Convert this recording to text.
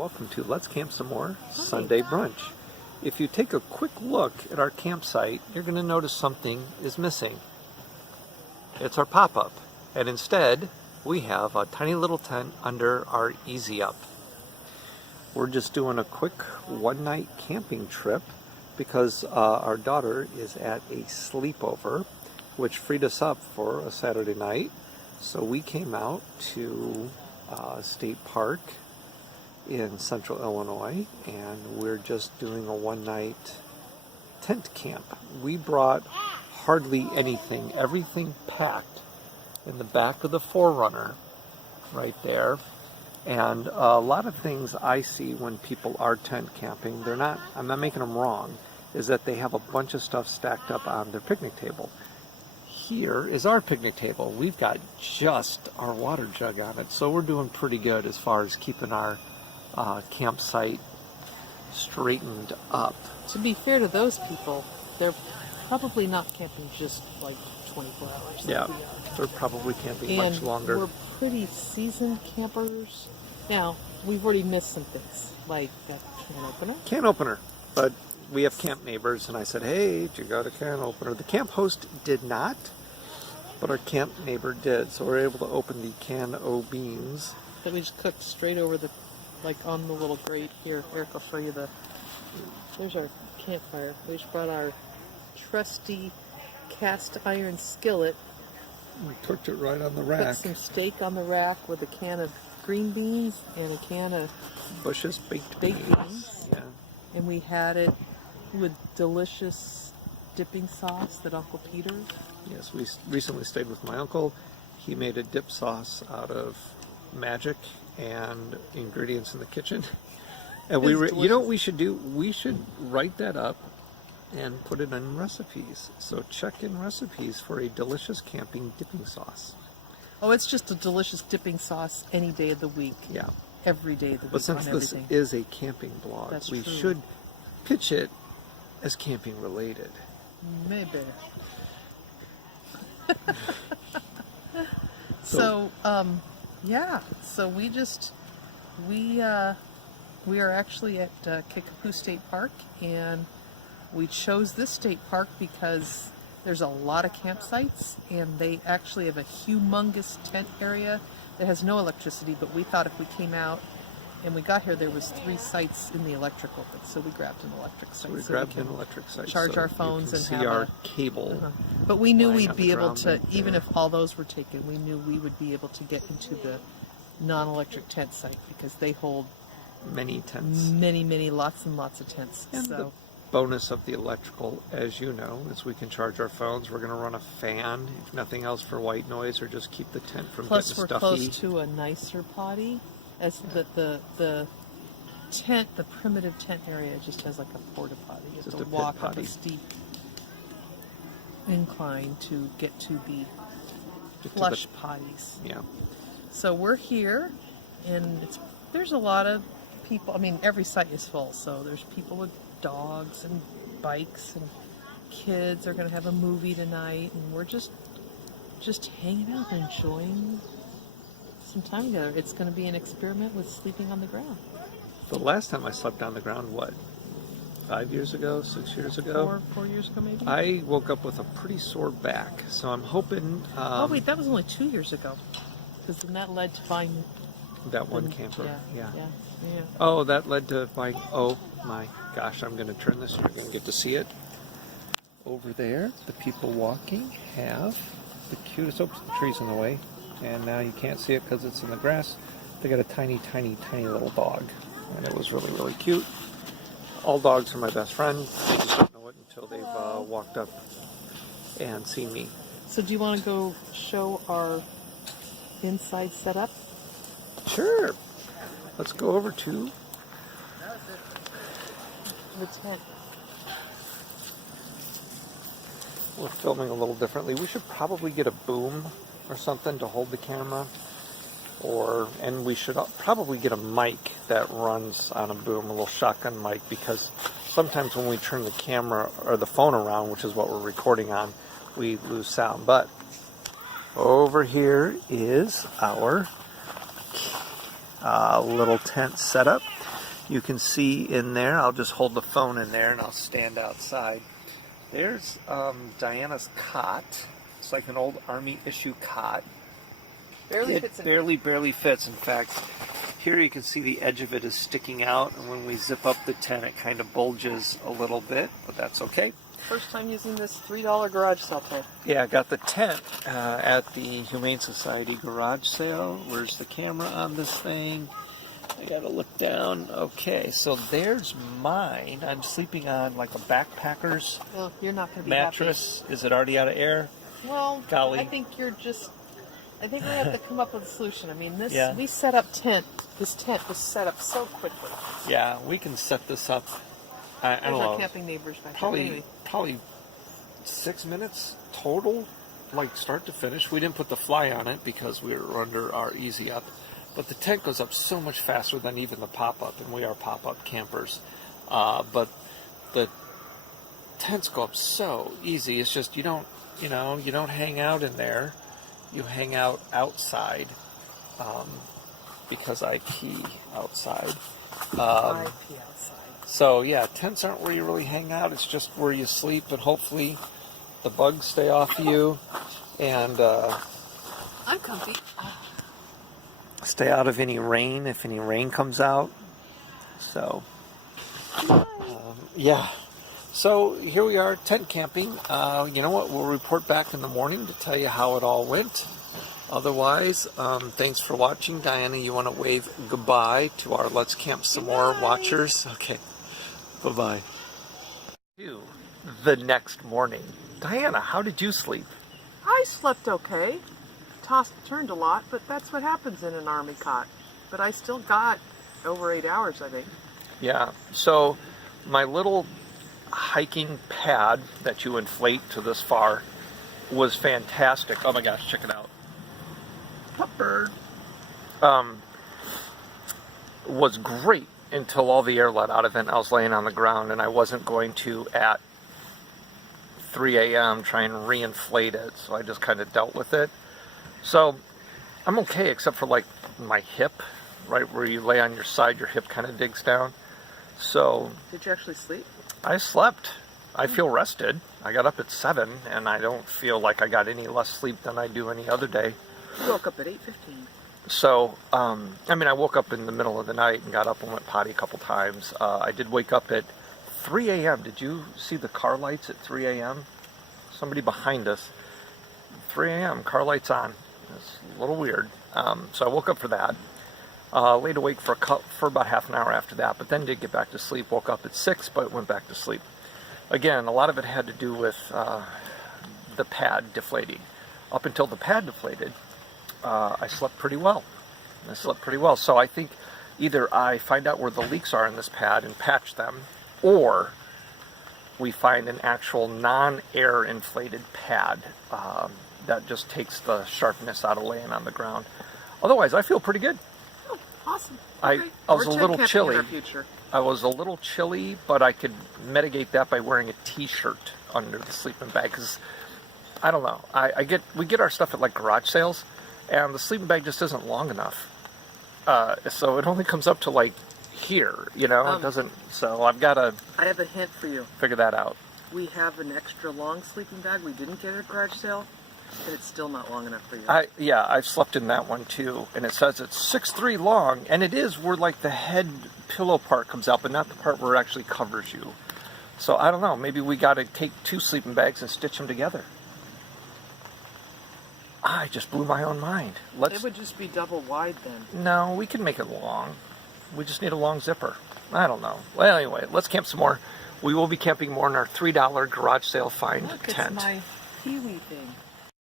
welcome to Let's Camp Some More Sunday Brunch. If you take a quick look at our campsite, you're going to notice something is missing. It's our pop-up, and instead we have a tiny little tent under our Easy Up. We're just doing a quick one-night camping trip because our daughter is at a sleepover, which freed us up for a Saturday night. So we came out to State Park in central Illinois, and we're just doing a one-night tent camp. We brought hardly anything, everything packed in the back of the 4Runner right there. And a lot of things I see when people are tent camping, I'm not making them wrong, is that they have a bunch of stuff stacked up on their picnic table. Here is our picnic table. We've got just our water jug on it, so we're doing pretty good as far as keeping our campsite straightened up. To be fair to those people, they're probably not camping just like 24 hours. Yeah, they're probably camping much longer. We're pretty seasoned campers. Now, we've already missed some things, like that can opener. Can opener, but we have camp neighbors, and I said, hey, did you got a can opener? The camp host did not, but our camp neighbor did, so we're able to open the can o' beans. That we just cooked straight over the, like on the little grate here. Eric, I'll show you there's our campfire. We just brought our trusty cast iron skillet. We cooked it right on the rack. Put some steak on the rack with a can of green beans and a can of Bush's baked beans. Yeah. And we had it with delicious dipping sauce that Uncle Peter. Yes, we recently stayed with my uncle. He made a dip sauce out of magic and ingredients in the kitchen. And you know what we should do? We should write that up and put it in recipes. So check in recipes for a delicious camping dipping sauce. Oh, it's just a delicious dipping sauce any day of the week. Yeah. Every day of the week. But since this is a camping blog, we should pitch it as camping related. Maybe. So we are actually at Kickapoo State Park, and we chose this state park because there's a lot of campsites, and they actually have a humongous tent area that has no electricity, but we thought if we came out and we got here, there was 3 sites in the electrical, so we grabbed an electric site. So we grabbed an electric site. Charge our phones and see our cable. But we knew we'd be able to, even if all those were taken, we knew we would be able to get into the non-electric tent site because they hold many tents. Many, lots and lots of tents. And so. The bonus of the electrical, as you know, is we can charge our phones. We're going to run a fan, if nothing else, for white noise, or just keep the tent from getting stuffy. Plus, we're close to a nicer potty, as the tent, the primitive tent area, just has like a porta potty. You have to walk up a steep incline to get to the flush potties. Yeah. So we're here, and there's a lot of people. I mean, every site is full, so there's people with dogs and bikes, and kids are going to have a movie tonight, and we're just hanging out and enjoying some time together. It's going to be an experiment with sleeping on the ground. The last time I slept on the ground, what, 5 years ago, 6 years ago? 4 years ago, maybe? I woke up with a pretty sore back, so I'm hoping... oh, wait, that was only 2 years ago, because then that led to buying... That one camper, yeah. Yeah. Oh, that led to buying... Oh, my gosh, I'm going to turn this, and you're going to get to see it. Over there, the people walking have the cutest... Oops, the tree's in the way. And now you can't see it because it's in the grass. They got a tiny little dog. And it was really, really cute. All dogs are my best friend. They just don't know it until they've walked up and seen me. So do you want to go show our inside setup? Sure. Let's go over to the tent. We're filming a little differently. We should probably get a boom or something to hold the camera, and we should probably get a mic that runs on a boom, a little shotgun mic, because sometimes when we turn the camera or the phone around, which is what we're recording on, we lose sound. But over here is our little tent setup. You can see in there, I'll just hold the phone in there and I'll stand outside. There's Diana's cot. It's like an old Army issue cot. Barely fits in. Barely fits. In fact, here you can see the edge of it is sticking out, and when we zip up the tent, it kind of bulges a little bit, but that's okay. First time using this $3 garage sale tent. Yeah, I got the tent at the Humane Society garage sale. Where's the camera on this thing? I gotta look down. Okay, so there's mine. I'm sleeping on like a backpacker's Well, you're not going to be mattress. Is it already out of air? happy. Well, Golly. I think we're going to have to come up with a solution. I mean, Yeah. we set up this tent was set up so quickly. Yeah, we can set this up. I There's don't our know. camping neighbors back there. Anyway. Probably 6 minutes total, like start to finish. We didn't put the fly on it because we were under our easy up. But the tent goes up so much faster than even the pop-up, and we are pop-up campers. But the tents go up so easy. It's just you don't hang out in there. You hang out outside because I pee outside. I pee outside. So yeah, tents aren't where you really hang out. It's just where you sleep, and hopefully the bugs stay off you, and I'm comfy. stay out of any rain if any rain comes out. So yeah. So here we are, tent camping. You know what? We'll report back in the morning to tell you how it all went. Otherwise, thanks for watching. Diana, you want to wave goodbye to our Let's Camp Some More watchers? Okay. Bye-bye. The next morning. Diana, how did you sleep? I slept okay. Tossed and turned a lot, but that's what happens in an army cot. But I still got over 8 hours, I think. Yeah. So my little hiking pad that you inflate to this far was fantastic. Oh my gosh, check it out. Bird. Was great until all the air let out of it and I was laying on the ground, and I wasn't going to at 3 a.m. try and reinflate it, so I just kind of dealt with it. So I'm okay except for like my hip, right where you lay on your side, your hip kind of digs down. So Did you actually sleep? I slept. I feel rested. I got up at 7 and I don't feel like I got any less sleep than I do any other day. You woke up at 8:15. So, I mean, I woke up in the middle of the night and got up and went potty a couple times. I did wake up at 3 a.m. Did you see the car lights at 3 a.m.? Somebody behind us. 3 a.m., car lights on. It's a little weird. So I woke up for that. Laid awake for about half an hour after that, but then did get back to sleep. Woke up at 6, but went back to sleep. Again, a lot of it had to do with the pad deflating. Up until the pad deflated, I slept pretty well. So I think either I find out where the leaks are in this pad and patch them, or we find an actual non-air inflated pad that just takes the sharpness out of laying on the ground. Otherwise, I feel pretty good. Oh, awesome. I Okay. was a We're little tent camping chilly. in our future. I was a little chilly, but I could mitigate that by wearing a t-shirt under the sleeping bag, because I don't know. We get our stuff at like garage sales, and the sleeping bag just isn't long enough. So it only comes up to like here, it doesn't. So I've got to I have a hint for you. figure that out. We have an extra long sleeping bag we didn't get at a garage sale, and it's still not long enough for you. I've slept in that one too, and it says it's 6'3" long, and it is where like the head pillow part comes out, but not the part where it actually covers you. So I don't know. Maybe we got to take 2 sleeping bags and stitch them together. I just blew my own mind. It would just be double wide then. No, we can make it long. We just need a long zipper. I don't know. Well, anyway, let's camp some more. We will be camping more in our $3 garage sale find Look, tent. it's my Kiwi thing.